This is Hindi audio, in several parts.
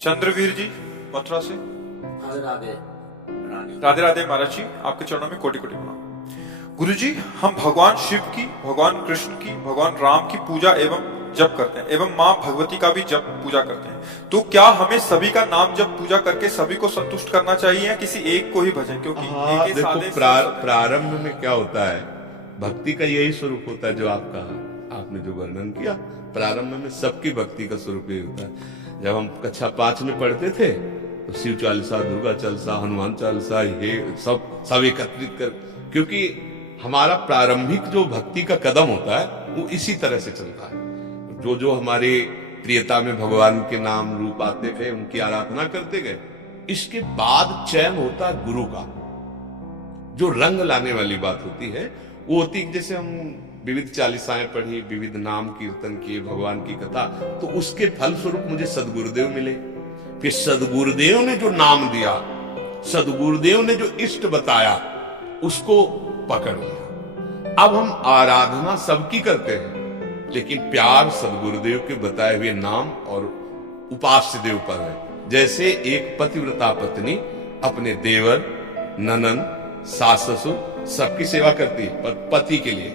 चंद्रवीर जी मथुरा से। राधे राधे। राधे राधे महाराज जी, आपके चरणों में कोटि कोटि प्रणाम। गुरु जी, हम भगवान शिव की, भगवान कृष्ण की, भगवान राम की पूजा एवं जप करते हैं एवं माँ भगवती का भी जप पूजा करते हैं, तो क्या हमें सभी का नाम जप पूजा करके सभी को संतुष्ट करना चाहिए या किसी एक को ही भजन? क्योंकि हाँ, एक देखो सादे प्रारंभ में क्या होता है, भक्ति का यही स्वरूप होता है जो आपने जो वर्णन किया। प्रारंभ में सबकी भक्ति का स्वरूप यही होता है। जब हम कक्षा 5 में पढ़ते थे तो शिव चालीसा, दुर्गा चालीसा, हनुमान चालीसा, ये सब एकत्रित कर, क्योंकि हमारा प्रारंभिक जो भक्ति का कदम होता है वो इसी तरह से चलता है। जो जो हमारे प्रियता में भगवान के नाम रूप आते थे उनकी आराधना करते गए। इसके बाद चयन होता है गुरु का। जो रंग लाने वाली बात होती है वो होती है, जैसे हम विविध चालीसाएं पढ़ी, विविध नाम कीर्तन किए, भगवान की कथा, तो उसके फल स्वरूप मुझे सदगुरुदेव मिले। फिर सदगुरुदेव ने जो नाम दिया, सदगुरुदेव ने जो इष्ट बताया, उसको पकड़ लिया। अब हम आराधना सबकी करते हैं, लेकिन प्यार सदगुरुदेव के बताए हुए नाम और उपास्य देव पर है। जैसे एक पतिव्रता पत्नी अपने देवर, ननंद, सास ससुर सबकी सेवा करती है, पर पति के लिए,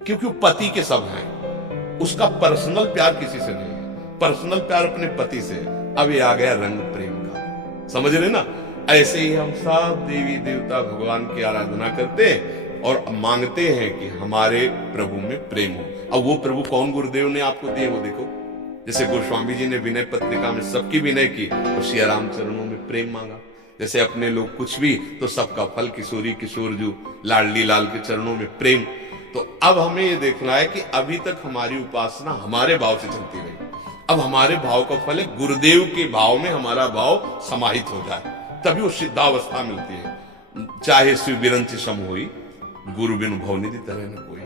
क्योंकि वो पति के सब हैं, उसका पर्सनल प्यार किसी से नहीं है, पर्सनल प्यार अपने पति से है। अब ये आ गया रंग प्रेम का, समझ रहे ना? ऐसे ही हम सब देवी देवता भगवान की आराधना करते हैं और मांगते हैं कि हमारे प्रभु में प्रेम हो। अब वो प्रभु कौन गुरुदेव ने आपको दिए वो देखो। जैसे गोस्वामी जी ने विनय पत्रिका में सबकी विनय की और श्री राम चरणों में प्रेम मांगा। जैसे अपने लोग कुछ भी तो सबका फल किशोरी किशोर जो लाडली लाल के चरणों में प्रेम। तो अब हमें ये देखना है कि अभी तक हमारी उपासना हमारे भाव से चलती रही, अब हमारे भाव का फल है गुरुदेव के भाव में हमारा भाव समाहित हो जाए, तभी वो सिद्धावस्था मिलती है। चाहे शिव बिरंच सम होई, गुरु बिनु भवनिधि तरह न कोई।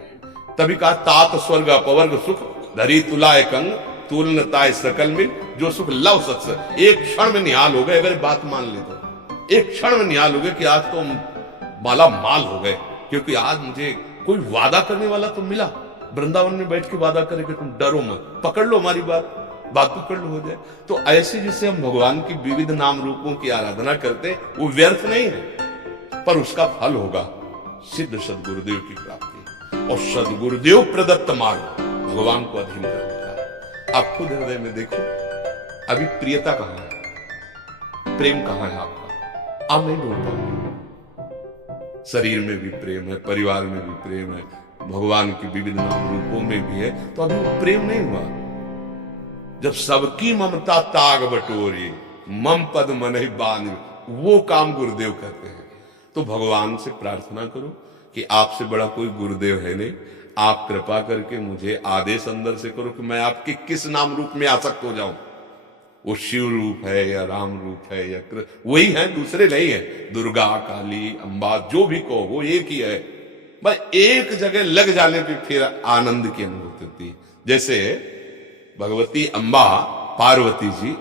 तभी कहा तात स्वर्ग अपवर्ग सुख धरी तुलाय कंग तुलनताय सकल मिल, जो सुख लव सत्स। एक क्षण में निहाल हो गए, अगर बात मान ले तो एक क्षण में निहाल हो गए कि आज तो माला माल हो गए, क्योंकि आज मुझे कोई वादा करने वाला तो मिला। वृंदावन में बैठ के वादा करे कि तुम डरो मत, पकड़ लो हमारी बात पकड़ लो, हो जाए। तो ऐसे जिससे हम भगवान की विविध नाम रूपों की आराधना करते वो व्यर्थ नहीं है, पर उसका फल होगा सिद्ध सदगुरुदेव की प्राप्ति और सदगुरुदेव प्रदत्त मार्ग भगवान को अधीन कर देता है। आप खुद हृदय में देखो, अभी प्रियता कहां है, प्रेम कहां है आपका? आप नहीं ढूंढ पाओगे। शरीर में भी प्रेम है, परिवार में भी प्रेम है, भगवान की विविध नाम रूपों में भी है, तो अभी वो प्रेम नहीं हुआ। जब सबकी ममता ताग बटोरी मम पद मन बांध, वो काम गुरुदेव करते हैं। तो भगवान से प्रार्थना करो कि आपसे बड़ा कोई गुरुदेव है नहीं, आप कृपा करके मुझे आदेश अंदर से करो कि मैं आपके किस नाम रूप में आसक्त हो जाऊं। वो शिव रूप है या राम रूप है या वही है, दूसरे नहीं है। दुर्गा, काली, अम्बा, जो भी कहो वो एक ही है। बस एक जगह लग जाने पे फिर आनंद की अनुभूति होती है। जैसे भगवती अम्बा पार्वती जी